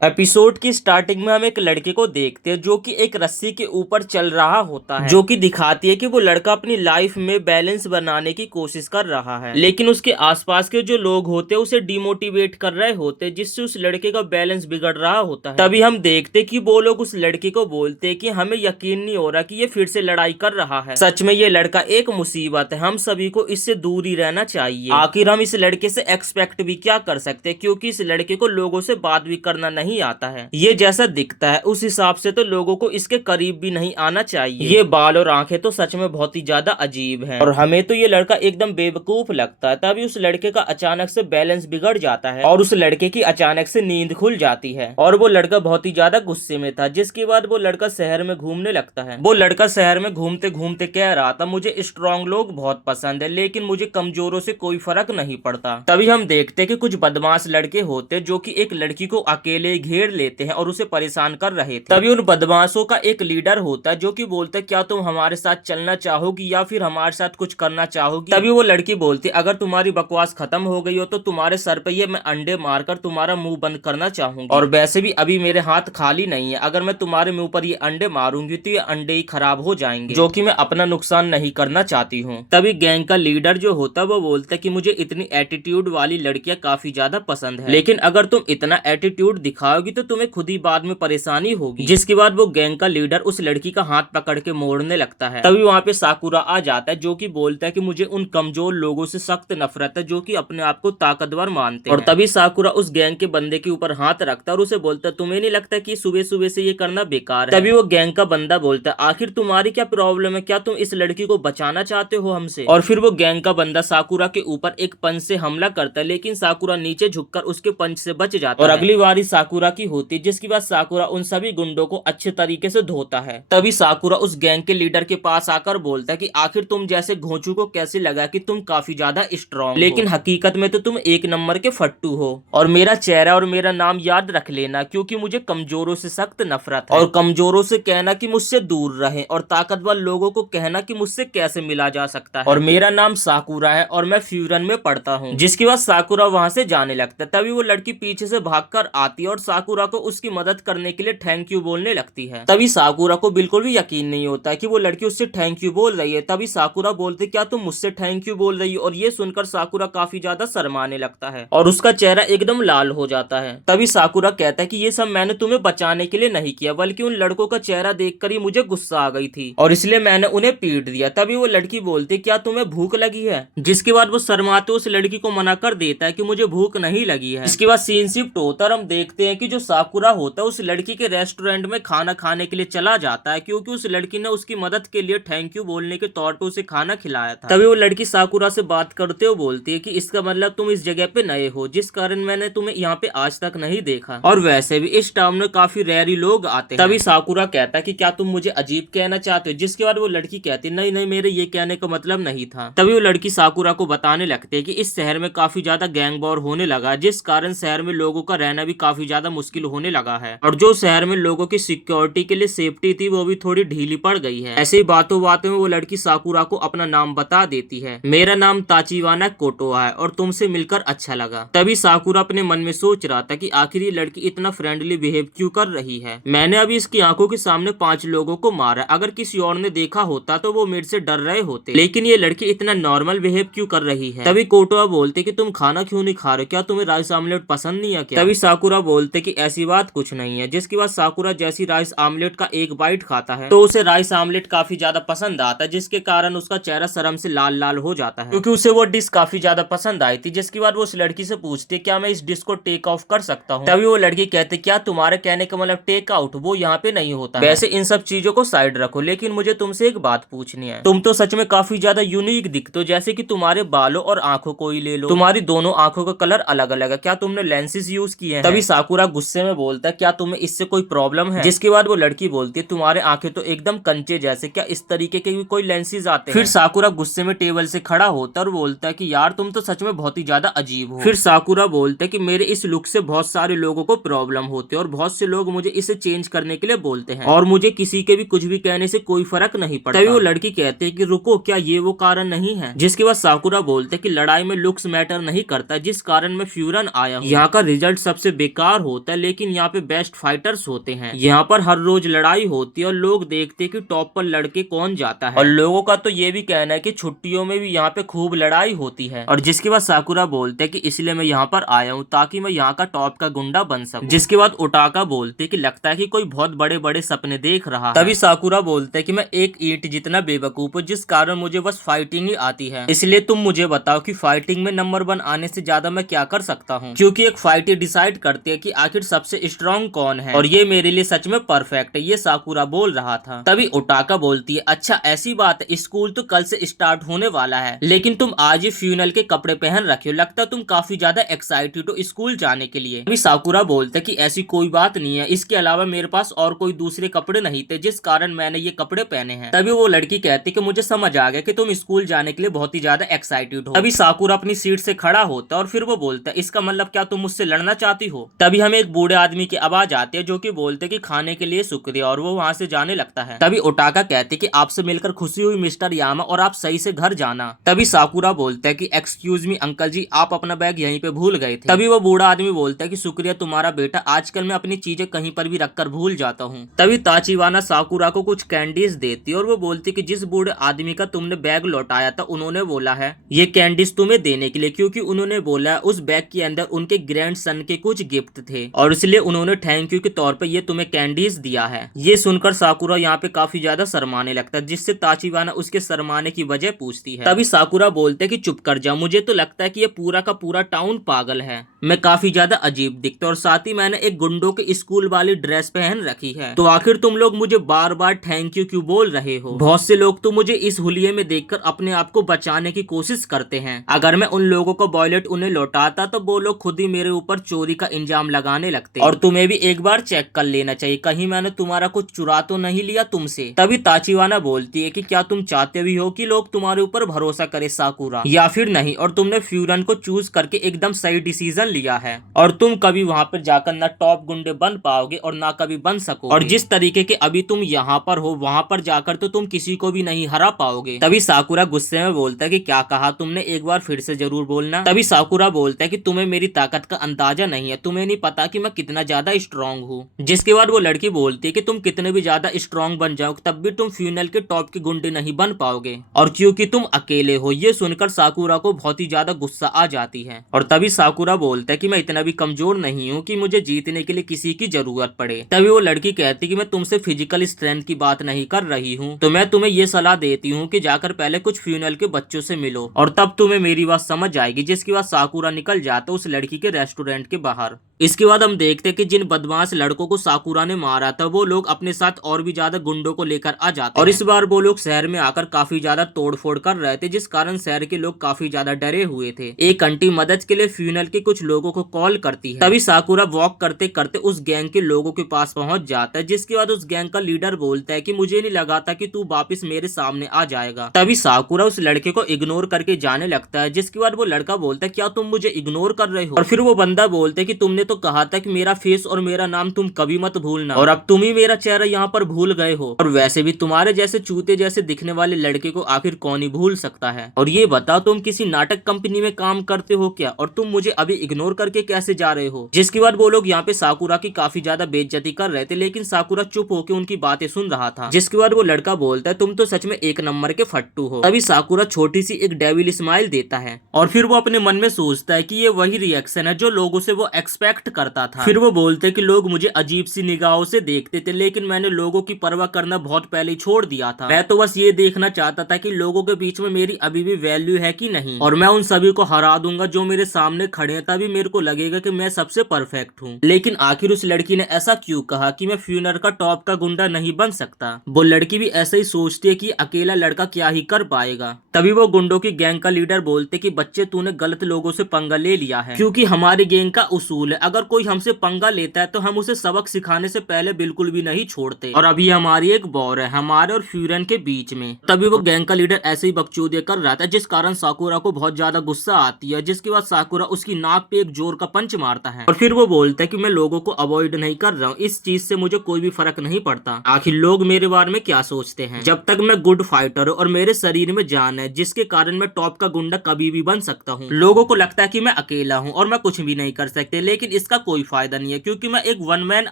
Episode की starting में हम एक लड़के को देखते हैं जो कि एक रस्सी के ऊपर चल रहा होता है, जो कि दिखाती है कि वो लड़का अपनी लाइफ में बैलेंस बनाने की कोशिश कर रहा है, लेकिन उसके आसपास के जो लोग होते हैं उसे डिमोटिवेट कर रहे होते हैं, जिससे उस लड़के का बैलेंस बिगड़ रहा होता है। तभी हम देखते कि वो लोग उस लड़के को बोलते हैं कि हमें यकीन नहीं हो रहा कि ये फिर से लड़ाई कर रहा है। सच में ये लड़का एक मुसीबत है, हम सभी को इससे दूर ही रहना चाहिए। आखिर हम इस लड़के से एक्सपेक्ट भी क्या कर सकते हैं, क्योंकि इस लड़के को लोगों से बात भी करना नहीं आता है। ये जैसा दिखता है उस हिसाब से तो लोगों को इसके करीब भी नहीं आना चाहिए। ये बाल और आंखें तो सच में बहुत ही ज्यादा अजीब हैं और हमें तो ये लड़का एकदम बेवकूफ लगता है। तभी उस लड़के का अचानक से बैलेंस बिगड़ जाता है और उस लड़के की अचानक से नींद खुल जाती है और वो लड़का बहुत ही ज्यादा गुस्से में था, जिसके बाद वो लड़का शहर में घूमने लगता है। वो लड़का शहर में घूमते घूमते कह रहा था, मुझे स्ट्रॉन्ग लोग बहुत पसंद है लेकिन मुझे कमजोरों से कोई फर्क नहीं पड़ता। तभी हम देखते कि कुछ बदमाश लड़के होते जो कि एक लड़की को अकेले घेर लेते हैं और उसे परेशान कर रहे थे। तभी उन बदमाशों का एक लीडर होता है जो कि बोलता है, क्या तुम हमारे साथ चलना चाहोगी या फिर हमारे साथ कुछ करना चाहोगी। तभी वो लड़की बोलती, अगर तुम्हारी बकवास खत्म हो गई हो तो तुम्हारे सर पे ये मैं अंडे मारकर तुम्हारा मुंह बंद करना चाहूंगी, और वैसे भी अभी मेरे हाथ खाली नहीं है, अगर मैं तुम्हारे मुंह पर ये अंडे मारूंगी तो ये अंडे ही खराब हो जाएंगे, जो कि मैं अपना नुकसान नहीं करना चाहती हूँ। तभी गैंग का लीडर जो होता है वो बोलता है कि मुझे इतनी एटीट्यूड वाली लड़कियां काफी ज्यादा पसंद है, लेकिन अगर तुम इतना एटीट्यूड दिखाओगी तो तुम्हें खुद ही बाद में परेशानी होगी। जिसके बाद वो गैंग का लीडर उस लड़की का हाथ पकड़ के मोड़ने लगता है। तभी वहाँ पे साकुरा आ जाता है जो कि बोलता है कि मुझे उन कमजोर लोगों से सख्त नफरत है जो कि अपने आप को ताकतवर मानते हैं। और तभी साकुरा उस गैंग के बंदे के ऊपर हाथ रखता है और उसे बोलता है, तुम्हें नहीं लगता कि सुबह सुबह से ये करना बेकार है। तभी वो गैंग का बंदा बोलता है, आखिर तुम्हारी क्या प्रॉब्लम है, क्या तुम इस लड़की को बचाना चाहते हो हमसे। और फिर वो गैंग का बंदा साकुरा के ऊपर एक पंच से हमला करता है, लेकिन साकुरा नीचे झुककर उसके पंच से बच जाता है और अगली बारी साकुरा की होती है, जिसके बाद साकुरा उन सभी गुंडों को अच्छे तरीके से धोता है। तभी साकुरा उस गैंग के लीडर के पास आकर बोलता है कि आखिर तुम जैसे घोंचू को कैसे लगा कि तुम काफी ज्यादा स्ट्रॉन्ग, लेकिन हकीकत में तो तुम एक नंबर के फट्टू हो, और मेरा चेहरा और मेरा नाम याद रख लेना, क्योंकि मुझे कमजोरों से सख्त नफरत है, और कमजोरों से कहना कि मुझसे दूर रहें, और ताकतवर लोगों को कहना कि मुझसे कैसे मिला जा सकता है, और मेरा नाम साकुरा है और मैं फ्यूरन में पढ़ता हूँ। जिसके बाद साकुरा वहां से जाने लगता है। तभी वो लड़की पीछे से भागकर आती है और साकुरा को उसकी मदद करने के लिए थैंक यू बोलने लगती है। तभी साकुरा को बिल्कुल भी यकीन नहीं होता है कि वो लड़की उससे थैंक यू बोल रही है। तभी साकुरा बोलते, क्या तुम मुझसे थैंक यू बोल रही हो, और ये सुनकर साकुरा काफी ज्यादा शर्माने लगता है और उसका चेहरा एकदम लाल हो जाता है। तभी साकुरा कहता है कि ये सब मैंने तुम्हें बचाने के लिए नहीं किया, बल्कि उन लड़कों का चेहरा देखकर ही मुझे गुस्सा आ गई थी और इसलिए मैंने उन्हें पीट दिया। तभी वो लड़की बोलती, क्या तुम्हें भूख लगी है। जिसके बाद वो शर्माते उस लड़की को मना कर देता है कि मुझे भूख नहीं लगी है। इसके बाद सीन शिफ्ट होता है, हम देखते हैं कि जो साकुरा होता है उस लड़की के रेस्टोरेंट में खाना खाने के लिए चला जाता है, क्योंकि उस लड़की ने उसकी मदद के लिए थैंक यू बोलने के तौर पे उसे खाना खिलाया था। तभी वो लड़की साकुरा से बात करते हुए बोलती है कि इसका मतलब तुम इस जगह पे नए हो, जिस कारण मैंने तुम्हें यहाँ पे आज तक नहीं देखा, और वैसे भी इस टाउन में काफी रेयर लोग आते हैं। तभी साकुरा कहता है कि क्या तुम मुझे अजीब कहना चाहते हो। जिसके बाद वो लड़की कहती है, नहीं नहीं, मेरे ये कहने का मतलब नहीं था। तभी वो लड़की साकुरा को बताने लगती है कि इस शहर में काफी ज्यादा गैंग वॉर होने लगा, जिस कारण शहर में लोगों का रहना भी काफी ज्यादा मुश्किल होने लगा है, और जो शहर में लोगों की सिक्योरिटी के लिए सेफ्टी थी वो भी थोड़ी ढीली पड़ गई है। ऐसे ही बातों बातों में वो लड़की साकुरा को अपना नाम बता देती है, मेरा नाम ताचिवाना कोटोआ है और तुमसे मिलकर अच्छा लगा। तभी साकुरा अपने मन में सोच रहा था कि आखिर ये लड़की इतना फ्रेंडली बिहेव क्यों कर रही है। मैंने अभी इसकी आंखों के सामने 5 लोगों को मारा, अगर किसी और ने देखा होता तो वो मेरे से डर रहे होते, लेकिन ये लड़की इतना नॉर्मल बिहेव क्यों कर रही है। तभी कोटोआ बोलते कि तुम खाना क्यों नहीं खा रहे, क्या तुम्हें राइस आमलेट पसंद नहीं है क्या। तभी साकुरा बोलते कि ऐसी बात कुछ नहीं है। जिसके बाद साकुरा जैसी राइस आमलेट का एक बाइट खाता है तो उसे राइस आमलेट काफी ज्यादा पसंद आता है, जिसके कारण उसका चेहरा शर्म से लाल लाल हो जाता है, क्योंकि उसे वो डिश काफी ज्यादा पसंद आई थी। जिसके बाद वो उस लड़की से पूछती है, क्या मैं इस डिश को टेक ऑफ कर सकता हूँ। तभी वो लड़की कहती, क्या तुम्हारे कहने का मतलब टेक आउट वो यहाँ पे नहीं होता। वैसे इन सब चीजों को साइड रखो, लेकिन मुझे तुमसे एक बात पूछनी है। तुम तो सच में काफी ज्यादा यूनिक दिखते हो, जैसे कि तुम्हारे बालों और आंखों को ही ले लो, तुम्हारी दोनों आंखों का कलर अलग अलग है, क्या तुमने लेंसेज यूज किए हैं। तभी साकुरा गुस्से में बोलता है, क्या तुम्हें इससे कोई प्रॉब्लम है। जिसके बाद वो लड़की बोलती है, तुम्हारे आंखें तो एकदम कंचे जैसे, क्या इस तरीके के भी कोई लेंसेज आते हैं। फिर साकुरा गुस्से में टेबल से खड़ा होता है और बोलता है कि यार तुम तो सच में बहुत ही ज्यादा अजीब हो। फिर साकुरा बोलता है कि मेरे इस लुक से बहुत सारे लोगों को प्रॉब्लम होती है और बहुत से लोग मुझे इसे चेंज करने के लिए बोलते हैं, और मुझे किसी के भी कुछ भी कहने से कोई फर्क नहीं पड़ता। तभी वो लड़की कहते हैं कि रुको, क्या ये वो कारण नहीं है। जिसके बाद साकुरा बोलते हैं कि लड़ाई में लुक्स मैटर नहीं करता, जिस कारण मैं फ्यूरन आया हूँ, यहाँ का रिजल्ट सबसे बेकार होता है, लेकिन यहाँ पे बेस्ट फाइटर्स होते हैं। यहाँ पर हर रोज लड़ाई होती है और लोग देखते हैं कि टॉप पर लड़के कौन जाता है। और लोगों का तो ये भी कहना है कि छुट्टियों में भी यहाँ पे खूब लड़ाई होती है। और जिसके बाद साकुरा बोलते हैं कि इसलिए मैं यहाँ पर आया हूँ ताकि मैं यहाँ का टॉप का गुंडा बन सकूं। जिसके बाद ओटाका बोलते हैं कि लगता है कि कोई बहुत बड़े बड़े सपने देख रहा है। तभी साकुरा बोलते हैं कि मैं एक ईंट जितना बेवकूफ हूँ, जिस कारण मुझे बस फाइटिंग ही आती है। इसलिए तुम मुझे बताओ कि फाइटिंग में नंबर 1 आने से ज्यादा मैं क्या कर सकता हूँ, क्योंकि एक फाइट डिसाइड करती है कि आखिर सबसे स्ट्रॉन्ग कौन है, और ये मेरे लिए सच में परफेक्ट है। ये साकुरा बोल रहा था। तभी ओटाका बोलती है, अच्छा ऐसी बात है, स्कूल तो कल से स्टार्ट होने वाला है, लेकिन तुम आज ही फ्यूनल के कपड़े पहन रखे हो, लगता है तुम काफी ज्यादा एक्साइटेड हो स्कूल जाने के लिए। तभी साकुरा बोलता है कि ऐसी कोई बात नहीं है, इसके अलावा मेरे पास और कोई दूसरे कपड़े नहीं थे जिस कारण मैंने ये कपड़े पहने हैं। तभी वो लड़की कहती कि मुझे समझ आ गया कि तुम स्कूल जाने के लिए बहुत ही ज्यादा एक्साइटेड हो। तभी साकुरा अपनी सीट से खड़ा होता है और फिर वो बोलता है, इसका मतलब क्या तुम मुझसे लड़ना चाहती हो। तभी हमें एक बूढ़े आदमी की आवाज आती है जो कि बोलते कि खाने के लिए शुक्रिया, और वो वहाँ से जाने लगता है। तभी ओटाका कहते कि आपसे मिलकर खुशी हुई मिस्टर यामा, और आप सही से घर जाना। तभी साकुरा बोलता है कि एक्सक्यूज मी अंकल जी, आप अपना बैग यहीं पे भूल गए थे। तभी वो बूढ़ा आदमी बोलता है कि शुक्रिया तुम्हारा बेटा, आजकल मैं अपनी चीजें कहीं पर भी रखकर भूल जाता हूँ। तभी ताचिवाना साकुरा को कुछ कैंडीज देती और वो बोलती कि जिस बूढ़े आदमी का तुमने बैग लौटाया था उन्होंने बोला है ये कैंडीज तुम्हें देने के लिए, क्योंकि उन्होंने बोला उस बैग के अंदर उनके ग्रैंड सन के कुछ गिफ्ट थे और इसलिए उन्होंने थैंक यू के तौर पर ये तुम्हें कैंडीज दिया है। ये सुनकर साकुरा यहाँ पे काफी ज्यादा शर्माने लगता है, जिससे ताचिवाना उसके शर्माने की वजह पूछती है। तभी साकुरा बोलते है कि चुप कर जाओ, मुझे तो लगता है कि ये पूरा का पूरा टाउन पागल है, मैं काफी ज्यादा अजीब दिखता और साथ ही मैंने एक गुंडों के स्कूल वाली ड्रेस पहन रखी है, तो आखिर तुम लोग मुझे बार बार थैंक यू क्यों बोल रहे हो। बहुत से लोग तो मुझे इस हुलिये में देखकर अपने आप को बचाने की कोशिश करते हैं, अगर मैं उन लोगों को वॉलेट उन्हें लौटाता तो वो लोग खुद ही मेरे ऊपर चोरी का इंजाम लगाने लगते। और तुम्हें भी एक बार चेक कर लेना चाहिए, कहीं मैंने तुम्हारा कुछ चुरा तो नहीं लिया तुमसे। तभी ताचिवाना बोलती है कि क्या तुम चाहते भी हो कि लोग तुम्हारे ऊपर भरोसा करे साकुरा, या फिर नहीं, और तुमने फ्यूरन को चूज करके एकदम सही डिसीजन लिया है, और तुम कभी वहाँ पर जाकर न टॉप गुंडे बन पाओगे और ना कभी बन सकोगे, और जिस तरीके के अभी तुम यहाँ पर हो वहाँ पर जाकर तो तुम किसी को भी नहीं हरा पाओगे। तभी साकुरा गुस्से में बोलता है कि क्या कहा तुमने, एक बार फिर से जरूर बोलना। तभी साकुरा बोलता है कि तुम्हें मेरी ताकत का अंदाजा नहीं है, तुम्हें नहीं पता कि मैं कितना ज्यादा स्ट्रॉन्ग हूँ। जिसके बाद वो लड़की बोलती है कि तुम कितने भी ज्यादा स्ट्रॉन्ग बन जाओ तब भी तुम फ्यूनल के टॉप के गुंडे नहीं बन पाओगे, और क्योंकि तुम अकेले हो। ये सुनकर साकुरा को बहुत ही ज्यादा गुस्सा आ जाती है, और तभी साकुरा बोलता है कि मैं इतना भी कमजोर नहीं हूँ कि मुझे जीतने के लिए किसी की जरूरत पड़े। तभी वो लड़की कहती है कि मैं तुमसे फिजिकल स्ट्रेंथ की बात नहीं कर रही हूँ, तो मैं तुम्हें ये सलाह देती हूँ कि जाकर पहले कुछ फ्यूनल के बच्चों से मिलो और तब तुम्हें मेरी बात समझ आएगी। जिसके बाद साकुरा निकल जाता उस लड़की के रेस्टोरेंट के बाहर। इसके बाद हम देखते हैं कि जिन बदमाश लड़कों को साकुरा ने मारा था वो लोग अपने साथ और भी ज्यादा गुंडों को लेकर आ जाते हैं, और इस बार वो लोग शहर में आकर काफी ज्यादा तोड़फोड़ कर रहे थे, जिस कारण शहर के लोग काफी ज्यादा डरे हुए थे। एक आंटी मदद के लिए फ्यूनल के कुछ लोगों को कॉल करती है। तभी साकुरा वॉक करते करते उस गैंग के लोगों के पास पहुंच जाता है, जिसके बाद उस गैंग का लीडर बोलता है कि मुझे नहीं लगा था कि तू वापिस मेरे सामने आ जाएगा। तभी साकुरा उस लड़के को इग्नोर करके जाने लगता है, जिसके बाद वो लड़का बोलता है क्या तुम मुझे इग्नोर कर रहे हो, और फिर वो बंदा बोलता है कि तुमने तो कहा था कि मेरा फेस और मेरा नाम तुम कभी मत भूलना, और अब तुम ही मेरा चेहरा यहाँ पर भूल गए हो, और वैसे भी तुम्हारे जैसे चूते जैसे दिखने वाले लड़के को आखिर कौन ही भूल सकता है। और ये बताओ तुम किसी नाटक कंपनी में काम करते हो क्या, और तुम मुझे अभी इग्नोर करके कैसे जा रहे हो। जिसके बाद वो लोग यहाँ पे साकुरा की काफी ज्यादा बेइज्जती कर रहे थे, लेकिन साकुरा चुप होकर उनकी बातें सुन रहा था। जिसके बाद वो लड़का बोलता है तुम तो सच में एक नंबर के फट्टू हो। तभी साकुरा छोटी सी एक डेविल स्माइल देता है, और फिर वो अपने मन में सोचता है कि ये वही रिएक्शन है जो लोगों से वो एक्सपेक्ट करता था। फिर वो बोलते कि लोग मुझे अजीब सी निगाहों से देखते थे, लेकिन मैंने लोगों की परवाह करना बहुत पहले छोड़ दिया था। मैं तो बस ये देखना चाहता था कि लोगों के बीच में मेरी अभी भी वैल्यू है कि नहीं, और मैं उन सभी को हरा दूंगा जो मेरे सामने खड़े हैं, तभी मेरे को लगेगा कि मैं सबसे परफेक्ट हूँ। लेकिन आखिर उस लड़की ने ऐसा क्यों कहा कि मैं फ्यूनल का टॉप का गुंडा नहीं बन सकता। वो लड़की भी ऐसा ही सोचती है कि अकेला लड़का क्या ही कर पाएगा। तभी वो गुंडों की गैंग का लीडर बोलते कि बच्चे तूने गलत लोगों से पंगा ले लिया है, क्योंकि हमारी गैंग का उसूल है अगर कोई हमसे पंगा लेता है तो हम उसे सबक सिखाने से पहले बिल्कुल भी नहीं छोड़ते, और अभी हमारी एक वॉर है हमारे और फ्यूरन के बीच में। तभी वो गैंग का लीडर ऐसे ही बकचोदिया कर रहा था, जिस कारण साकुरा को बहुत ज्यादा गुस्सा आती है। जिसके बाद साकुरा उसकी नाक पे एक जोर का पंच मारता है, और फिर वो बोलता है कि मैं लोगों को अवॉइड नहीं कर रहा हूँ, इस चीज से मुझे कोई भी फर्क नहीं पड़ता। आखिर लोग मेरे बारे में क्या सोचते हैं, जब तक मैं गुड फाइटर हूँ और मेरे शरीर में जान है, जिसके कारण मैं टॉप का गुंडा कभी भी बन सकता हूँ। लोगों को लगता है कि मैं अकेला हूँ और मैं कुछ भी नहीं कर सकते, लेकिन इसका कोई फायदा नहीं है क्योंकि मैं एक वन मैन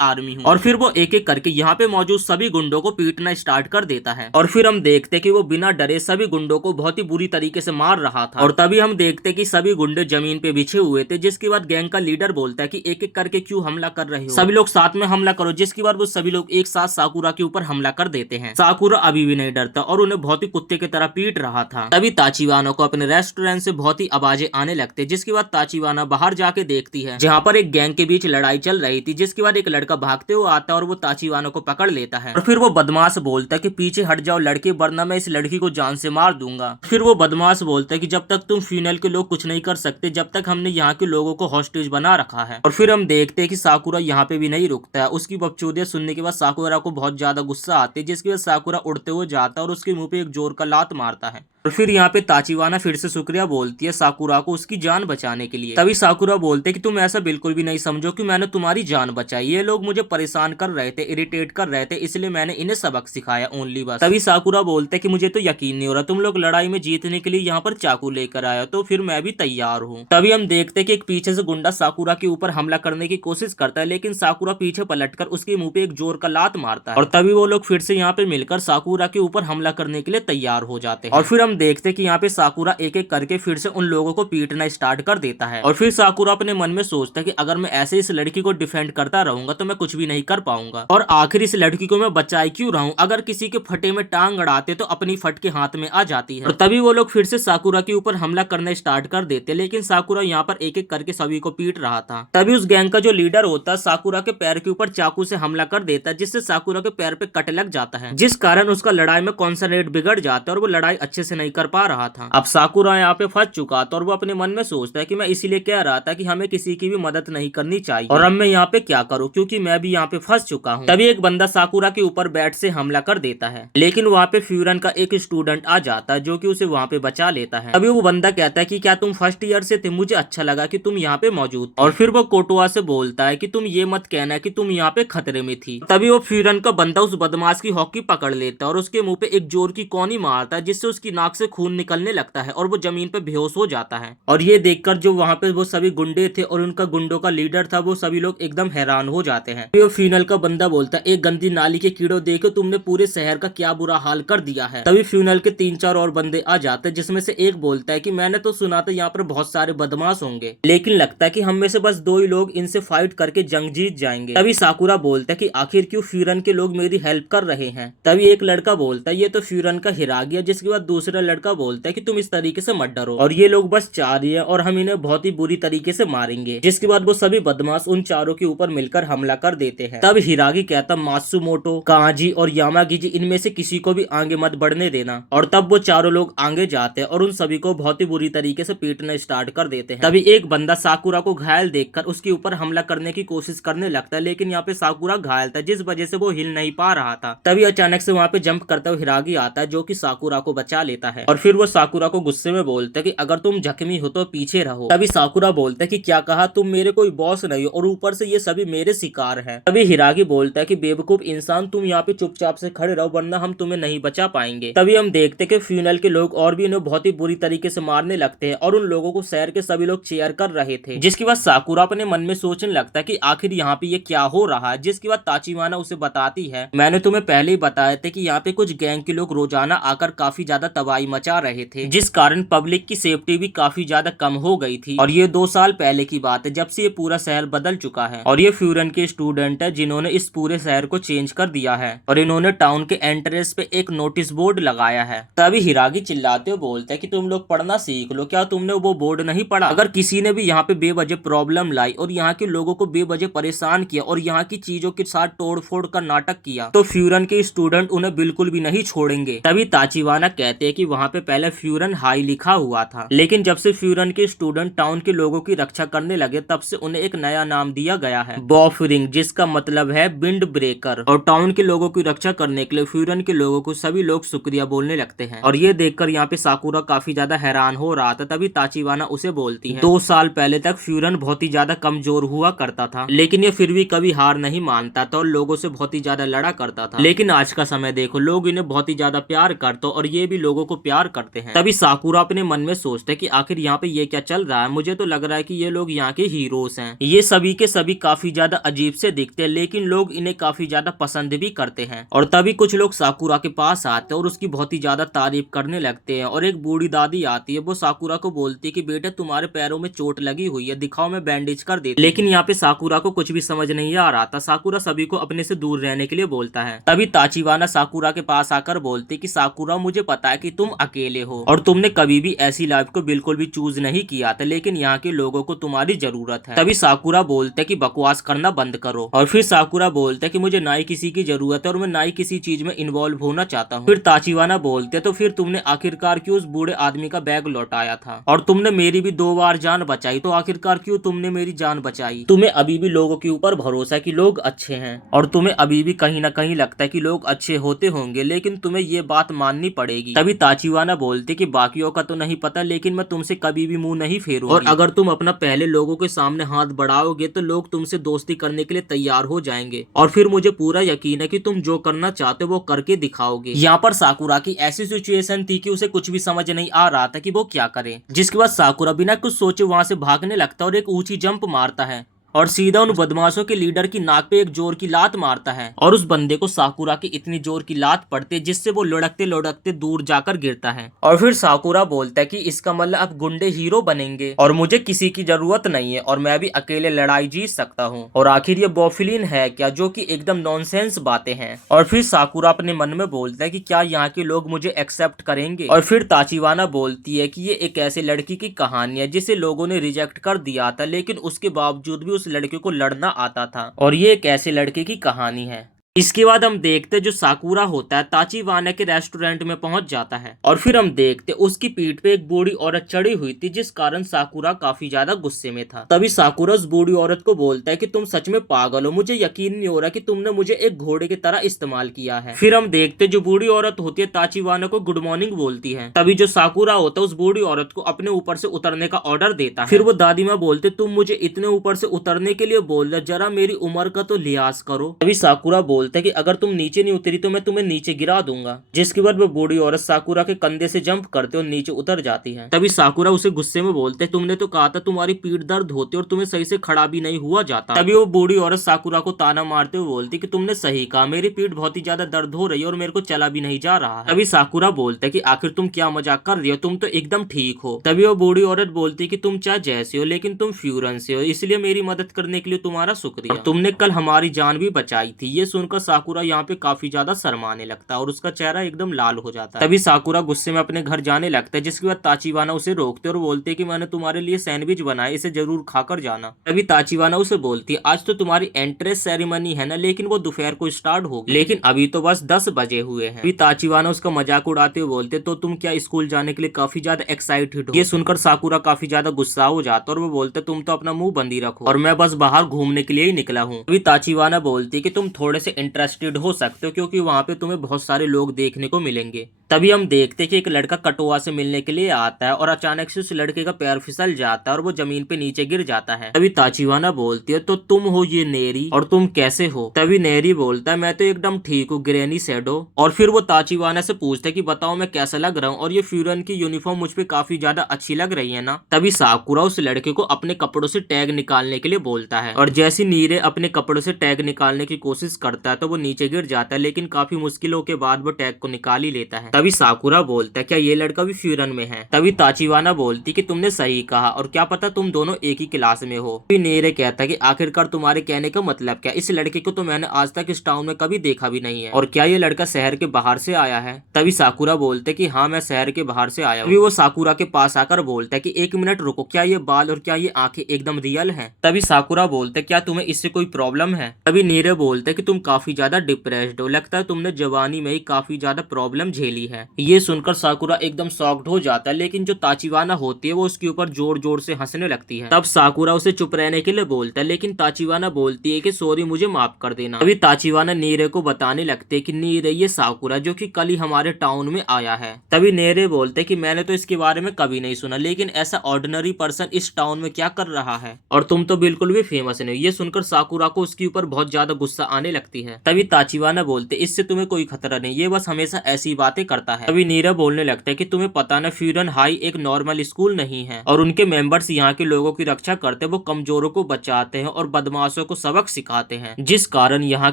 आर्मी हूँ। और फिर वो एक एक करके यहाँ पे मौजूद सभी गुंडों को पीटना स्टार्ट कर देता है और फिर हम देखते कि वो बिना डरे सभी गुंडों को बहुत ही बुरी तरीके से मार रहा था। और तभी हम देखते कि सभी गुंडे जमीन पे बिछे हुए थे, जिसके बाद गैंग का लीडर बोलता है कि एक एक करके क्यों हमला कर रहे हो, सभी लोग साथ में हमला करो। जिसके बाद वो सभी लोग एक साथ साकुरा के ऊपर हमला कर देते हैं। साकुरा अभी भी नहीं डरता और उन्हें बहुत ही कुत्ते की तरह पीट रहा था। तभी ताचिवाना को अपने रेस्टोरेंट से बहुत ही आवाजें आने लगते, जिसके बाद ताचिवाना बाहर जाके देखती है जहाँ पर एक गैंग के बीच लड़ाई चल रही थी। जिसके बाद एक लड़का भागते हुए आता है और वो ताचिवाना को पकड़ लेता है और फिर वो बदमाश बोलता है कि पीछे हट जाओ लड़के, वरना मैं इस लड़की को जान से मार दूंगा। फिर वो बदमाश बोलता है कि जब तक तुम फ्यूनल के लोग कुछ नहीं कर सकते, जब तक हमने यहाँ के लोगों को हॉस्टेज बना रखा है। और फिर हम देखते हैं कि साकुरा यहाँ पे भी नहीं रुकता है। उसकी बकचोदियां सुनने के बाद साकुरा को बहुत ज्यादा गुस्सा आती है, जिसके बाद साकुरा उड़ते हुए जाता है और उसके मुंह पे एक जोर का लात मारता है। और फिर यहाँ पे ताचिवाना फिर से शुक्रिया बोलती है साकुरा को उसकी जान बचाने के लिए। तभी साकुरा बोलते कि तुम ऐसा बिल्कुल भी नहीं समझो कि मैंने तुम्हारी जान बचाई, ये लोग मुझे परेशान कर रहे थे, इरिटेट कर रहे थे, इसलिए मैंने इन्हें सबक सिखाया ओनली बस। तभी साकुरा बोलते कि मुझे तो यकीन नहीं हो रहा, तुम लोग लड़ाई में जीतने के लिए यहाँ पर चाकू लेकर आया, तो फिर मैं भी तैयार हूँ। तभी हम देखते कि एक पीछे से गुंडा साकुरा के ऊपर हमला करने की कोशिश करता है, लेकिन साकुरा पीछे पलटकर उसके मुंह पे एक जोर का लात मारता है और तभी वो लोग फिर से यहाँ पे मिलकर साकुरा के ऊपर हमला करने के लिए तैयार हो जाते हैं। और फिर हम देखते कि यहाँ पे साकुरा एक एक करके फिर से उन लोगों को पीटना स्टार्ट कर देता है। और फिर साकुरा अपने मन में सोचता है कि अगर मैं ऐसे इस लड़की को डिफेंड करता रहूंगा तो मैं कुछ भी नहीं कर पाऊंगा, और आखिर इस लड़की को मैं बचाए क्यों रहूं, अगर किसी के फटे में टांग अड़ाते तो अपनी फट के हाथ में आ जाती है। और तभी वो लोग फिर से साकुरा के ऊपर हमला करना स्टार्ट कर देते, लेकिन साकुरा यहाँ पर एक एक करके सभी को पीट रहा था। तभी उस गैंग का जो लीडर होता है साकुरा के पैर के ऊपर चाकू से हमला कर देता है, जिससे साकुरा के पैर पे कट लग जाता है, जिस कारण उसका लड़ाई में कॉन्संट्रेट बिगड़ जाता है और वो लड़ाई अच्छे से नहीं कर पा रहा था। अब साकुरा यहाँ पे फंस चुका था और वो अपने मन में सोचता है कि मैं इसीलिए कह रहा था कि हमें किसी की भी मदद नहीं करनी चाहिए, और अब मैं यहाँ पे क्या करूँ क्योंकि मैं भी यहाँ पे फंस चुका हूँ। तभी एक बंदा साकुरा के ऊपर बैट से हमला कर देता है, लेकिन वहाँ पे फ्यूरन का एक स्टूडेंट आ जाता है जो कि उसे वहाँ पे बचा लेता है। तभी वो बंदा कहता है कि क्या तुम फर्स्ट ईयर से थे, मुझे अच्छा लगा कि तुम यहाँ पे मौजूद थे। और फिर वो कोटोआ से बोलता है कि तुम ये मत कहना कि तुम यहाँ पे खतरे में थी। तभी वो फ्यूरन का बंदा उस बदमाश की हॉकी पकड़ लेता है और उसके मुंह पे एक जोर की कौनी मारता है, जिससे उसकी नाक से खून निकलने लगता है और वो जमीन पे बेहोश हो जाता है। और ये देखकर जो वहाँ पे वो सभी गुंडे थे और उनका गुंडों का लीडर था, वो सभी लोग एकदम हैरान हो जाते हैं। वो फ्यूनल का बंदा बोलता है एक गंदी नाली के कीड़ों देखो तुमने पूरे शहर का क्या बुरा हाल कर दिया है। तभी फ्यूनल के 3-4 और बंदे आ जाते हैं, जिसमें से एक बोलता है कि मैंने तो सुना था यहाँ पर बहुत सारे बदमाश होंगे, लेकिन लगता है कि हम में से बस 2 ही लोग इनसे फाइट करके जंग जीत जाएंगे। तभी साकुरा बोलता है कि आखिर क्यों फ्यूरन के लोग मेरी हेल्प कर रहे हैं। तभी एक लड़का बोलता है ये तो फ्यूरन का हिरागी है, जिसके बाद दूसरा लड़का बोलता है कि तुम इस तरीके से मत डरो और ये लोग बस 4 ही है और हम इन्हें बहुत ही बुरी तरीके से मारेंगे। जिसके बाद वो सभी बदमाश उन चारों के ऊपर मिलकर हमला कर देते हैं। तब हिरागी कहता मात्सुमोटो, काजी और यामागिजी इनमें से किसी को भी आगे मत बढ़ने देना। और तब वो चारों लोग आगे जाते हैं और उन सभी को बहुत ही बुरी तरीके से पीटना स्टार्ट कर देते हैं। तभी एक बंदा साकुरा को घायल देखकर उसके ऊपर हमला करने की कोशिश करने लगता है, लेकिन यहाँ पे साकुरा घायल था जिस वजह से वो हिल नहीं पा रहा था। तभी अचानक से वहाँ पे जंप करता हुआ हिरागी आता है जो कि साकुरा को बचा लेता है और फिर वो साकुरा को गुस्से में बोलता है कि अगर तुम जख्मी हो तो पीछे रहो। तभी साकुरा बोलता है कि क्या कहा, तुम मेरे कोई बॉस नहीं हो और ऊपर से ये सभी मेरे शिकार हैं। तभी हिरागी बोलता है कि बेवकूफ इंसान, तुम यहाँ पे चुपचाप से खड़े रहो वरना हम तुम्हें नहीं बचा पाएंगे। तभी हम देखते कि फ्यूनल के लोग और भी इन्हें बहुत ही बुरी तरीके से मारने लगते हैं और उन लोगों को शहर के सभी लोग चेयर कर रहे थे। जिसके बाद साकुरा अपने मन में सोचने लगता है कि आखिर यहाँ पे ये क्या हो रहा है। जिसके बाद ताचिवाना उसे बताती है मैंने तुम्हें पहले ही बताया था कि यहाँ पे कुछ गैंग के लोग रोजाना आकर काफी ज्यादा तबाही मचा रहे थे, जिस कारण पब्लिक की सेफ्टी भी काफी ज्यादा कम हो गई थी। और ये 2 साल पहले की बात है जब से ये पूरा शहर बदल चुका है और ये फ्यूरन के स्टूडेंट है जिन्होंने इस पूरे शहर को चेंज कर दिया है और इन्होंने टाउन के एंट्रेंस पे एक नोटिस बोर्ड लगाया है। तभी हिरागी चिल्लाते हुए बोलते हैं कि तुम लोग पढ़ना सीख लो, क्या तुमने वो बोर्ड नहीं पढ़ा? अगर किसी ने भी यहाँ पे बेवजह प्रॉब्लम लाई और यहाँ के लोगों को बेवजह परेशान किया और यहाँ की चीजों के साथ तोड़फोड़ का नाटक किया तो फ्यूरन के स्टूडेंट उन्हें बिल्कुल भी नहीं छोड़ेंगे। तभी ताचिवाना कहते हैं कि वहाँ पे पहले फ्यूरन हाई लिखा हुआ था, लेकिन जब से फ्यूरन के स्टूडेंट टाउन के लोगों की रक्षा करने लगे तब से उन्हें एक नया नाम दिया गया है बॉफरिंग, जिसका मतलब है विंड ब्रेकर। और टाउन के लोगों की रक्षा करने के लिए फ्यूरन के लोगों को सभी लोग शुक्रिया बोलने लगते हैं। और ये देखकर यहाँ पे साकुरा काफी ज्यादा हैरान हो रहा था। तभी ताचिवाना उसे बोलती है 2 साल पहले तक फ्यूरन बहुत ही ज्यादा कमजोर हुआ करता था, लेकिन ये फिर भी कभी हार नहीं मानता था और लोगों से बहुत ही ज्यादा लड़ा करता था। लेकिन आज का समय देखो, लोग इन्हें बहुत ही ज्यादा प्यार करते और ये भी लोगों को प्यार करते हैं। तभी साकुरा अपने मन में सोचते कि आखिर यहाँ पे ये क्या चल रहा है, मुझे तो लग रहा है कि ये लोग यहाँ के हीरोज हैं। हैं। ये सभी के सभी काफी ज्यादा अजीब से दिखते हैं, लेकिन लोग इन्हें काफी ज्यादा पसंद भी करते हैं। और तभी कुछ लोग साकुरा के पास आते हैं और उसकी बहुत ही ज्यादा तारीफ करने लगते हैं। और एक बूढ़ी दादी आती है, वो साकुरा को बोलती है कि बेटे तुम्हारे पैरों में चोट लगी हुई है, दिखाओ मैं बैंडेज कर देती। लेकिन यहाँ पे साकुरा को कुछ भी समझ नहीं आ रहा था। साकुरा सभी को अपने से दूर रहने के लिए बोलता है। तभी ताचिबाना साकुरा के पास आकर बोलती कि साकुरा मुझे पता है कि तुम अकेले हो और तुमने कभी भी ऐसी लाइफ को बिल्कुल भी चूज नहीं किया था, लेकिन यहाँ के लोगों को तुम्हारी जरूरत है। तभी साकुरा बोलते कि बकवास करना बंद करो। और फिर साकुरा बोलते कि मुझे ना ही किसी की जरूरत है और मैं ना ही किसी चीज में इन्वॉल्व होना चाहता हूँ। फिर ताचिबाना बोलते तो फिर तुमने आखिरकार क्यों उस बूढ़े आदमी का बैग लौटाया था और तुमने मेरी भी 2 बार जान बचाई, तो आखिरकार क्यों तुमने मेरी जान बचाई? तुम्हें अभी भी लोगों के ऊपर भरोसा है कि लोग अच्छे हैं और तुम्हें अभी भी कहीं ना कहीं लगता है कि लोग अच्छे होते होंगे, लेकिन तुम्हें ये बात माननी पड़ेगी। तभी ताचिबाना बोलते कि बाकियों का तो नहीं पता, लेकिन मैं तुमसे कभी भी मुंह नहीं फेरूंगी और अगर तुम अपना पहले लोगों के सामने हाथ बढ़ाओगे तो लोग तुमसे दोस्ती करने के लिए तैयार हो जाएंगे और फिर मुझे पूरा यकीन है कि तुम जो करना चाहते हो वो करके दिखाओगे। यहाँ पर साकुरा की ऐसी सिचुएशन थी कि उसे कुछ भी समझ नहीं आ रहा था कि वो क्या करे, जिसके बाद साकुरा बिना कुछ सोचे वहां से भागने लगता है और एक ऊंची जंप मारता है और सीधा उन बदमाशों के लीडर की नाक पे एक जोर की लात मारता है और उस बंदे को साकुरा की इतनी जोर की लात पड़ती है जिससे वो लुढ़कते लुढ़कते दूर जाकर गिरता है। और फिर साकुरा बोलता है कि इसका मतलब अब गुंडे हीरो बनेंगे और मुझे किसी की जरूरत नहीं है और मैं भी अकेले लड़ाई जीत सकता हूँ। और आखिर ये बॉफिलिन है क्या, जो कि एकदम नॉनसेंस बातें हैं। और फिर साकुरा अपने मन में बोलता है कि क्या यहाँ के लोग मुझे एक्सेप्ट करेंगे। और फिर ताचिबाना बोलती है कि ये एक ऐसे लड़की की कहानी है जिसे लोगों ने रिजेक्ट कर दिया था, लेकिन उसके बावजूद भी लड़के को लड़ना आता था और ये एक ऐसे लड़के की कहानी है। इसके बाद हम देखते जो साकुरा होता है ताचिबाना के रेस्टोरेंट में पहुंच जाता है और फिर हम देखते उसकी पीठ पे एक बूढ़ी औरत चढ़ी हुई थी, जिस कारण साकुरा काफी ज्यादा गुस्से में था। तभी साकुरा उस बूढ़ी औरत को बोलता है कि तुम सच में पागल हो, मुझे यकीन नहीं हो रहा कि तुमने मुझे एक घोड़े की तरह इस्तेमाल किया है। फिर हम देखते जो बूढ़ी औरत होती है ताचिबाना को गुड मॉर्निंग बोलती है। तभी जो साकुरा होता है उस बूढ़ी औरत को अपने ऊपर से उतरने का ऑर्डर देता है। फिर वो दादी माँ बोलते तुम मुझे इतने ऊपर से उतरने के लिए बोल रहे, जरा मेरी उम्र का तो लिहाज करो। तभी साकुरा बोलता है कि अगर तुम नीचे नहीं उतरी तो मैं तुम्हें नीचे गिरा दूंगा, जिसके बाद वो बूढ़ी औरत साकुरा के कंधे से जंप करते और नीचे उतर जाती है। तभी साकुरा उसे गुस्से में बोलते तुमने तो कहा था तुम्हारी पीठ दर्द होती और तुम्हें सही से खड़ा भी नहीं हुआ जाता। तभी वो बूढ़ी औरत साकुरा को ताना मारते हुए बोलती कि तुमने सही कहा, मेरी पीठ बहुत ही ज्यादा दर्द हो रही है और मेरे को चला भी नहीं जा रहा है। तभी साकुरा बोलते कि आखिर तुम क्या मजाक कर रही हो, तुम तो एकदम ठीक हो। तभी वो बूढ़ी औरत बोलती कि तुम चाहे जैसे हो लेकिन तुम फ्यूरन से हो, इसलिए मेरी मदद करने के लिए तुम्हारा शुक्रिया, तुमने कल हमारी जान भी बचाई थी। ये सुनकर साकुरा यहाँ पे काफी ज्यादा शर्माने लगता है और उसका चेहरा एकदम लाल हो जाता है। तभी साकुरा गुस्से में अपने घर जाने लगता है, जिसके बाद ताचिबाना उसे रोकते और बोलते कि मैंने तुम्हारे लिए सैंडविच बनाया, इसे जरूर खाकर जाना। तभी ताचिबाना उसे बोलती आज तो तुम्हारी एंट्रेंस सेरेमनी है ना, लेकिन वो दोपहर को स्टार्ट होगी, लेकिन अभी तो बस 10 बजे हुए हैं। तभी ताचिबाना उसका मजाक उड़ाते हुए बोलते तो तुम क्या स्कूल जाने के लिए काफी ज्यादा एक्साइटेड हो। ये सुनकर साकुरा काफी ज्यादा गुस्सा हो जाता और वो बोलते तुम तो अपना मुंह बंदी रखो और मैं बस बाहर घूमने के लिए ही निकला हूँ। तभी ताचिबाना बोलती कि तुम थोड़े से इंटरेस्टेड हो सकते हो क्योंकि वहाँ पे तुम्हें बहुत सारे लोग देखने को मिलेंगे। तभी हम देखते कि एक लड़का कटोआ से मिलने के लिए आता है और अचानक से उस लड़के का पैर फिसल जाता है और वो जमीन पे नीचे गिर जाता है। तभी ताचिबाना बोलती है तो तुम हो ये नेरी और तुम कैसे हो। तभी नेरी बोलता है मैं तो एकदम ठीक हूँ ग्रैनी शैडो। और फिर वो ताचिबाना से पूछता है कि बताओ मैं कैसा लग रहा हूँ और ये फ्यूरन की यूनिफॉर्म मुझ पे काफी ज्यादा अच्छी लग रही है ना। तभी साकुरा उस लड़के को अपने कपड़ों से टैग निकालने के लिए बोलता है और जैसी नीरे अपने कपड़ों से टैग निकालने की कोशिश करता है तो वो नीचे गिर जाता है, लेकिन काफी मुश्किलों के बाद वो टैग को निकाल ही लेता है। तभी साकुरा बोलता है क्या ये लड़का भी फ्यूरन में है। तभी ताचिबाना बोलती कि तुमने सही कहा और क्या पता तुम दोनों एक ही क्लास में हो। फिर नेरे कहता है कि आखिरकार तुम्हारे कहने का मतलब क्या, इस लड़के को तो मैंने आज तक इस टाउन में कभी देखा भी नहीं है और क्या ये लड़का शहर के बाहर से आया है। तभी साकुरा बोलते कि हाँ मैं शहर के बाहर से आया हूँ। तभी वो साकुरा के पास आकर बोलता है कि 1 मिनट रुको, क्या ये बाल और क्या ये आंखें एकदम रियल है। तभी साकुरा बोलते क्या तुम्हें इससे कोई प्रॉब्लम है। तभी नेरे बोलते कि तुम काफी ज्यादा डिप्रेस्ड हो, लगता है तुमने जवानी में ही काफी ज्यादा प्रॉब्लम झेली है। ये सुनकर साकुरा एकदम शॉक्ड हो जाता है, लेकिन जो ताचिबाना होती है वो उसके ऊपर जोर जोर से हंसने लगती है। तब साकुरा उसे चुप रहने के लिए बोलता है, लेकिन ताचिबाना बोलती है कि सॉरी मुझे माफ कर देना। अभी ताचिबाना नीरे को बताने लगते कि नीरे ये साकुरा जो कि कल ही हमारे टाउन में आया है। तभी नेरे बोलते कि मैंने तो इसके बारे में कभी नहीं सुना, लेकिन ऐसा ऑर्डिनरी पर्सन इस टाउन में क्या कर रहा है और तुम तो बिल्कुल भी फेमस नहीं। ये सुनकर साकुरा को उसके ऊपर बहुत ज्यादा गुस्सा आने लगती है। है। तभी ताचिवाना बोलते इससे तुम्हें कोई खतरा नहीं, ये बस हमेशा ऐसी बातें करता है। तभी नीरा बोलने लगता है कि तुम्हें पता ना फ्यूरन हाई एक नॉर्मल स्कूल नहीं है और उनके मेंबर्स यहाँ के लोगों की रक्षा करते, वो कमजोरों को बचाते हैं और बदमाशों को सबक सिखाते हैं, जिस कारण यहाँ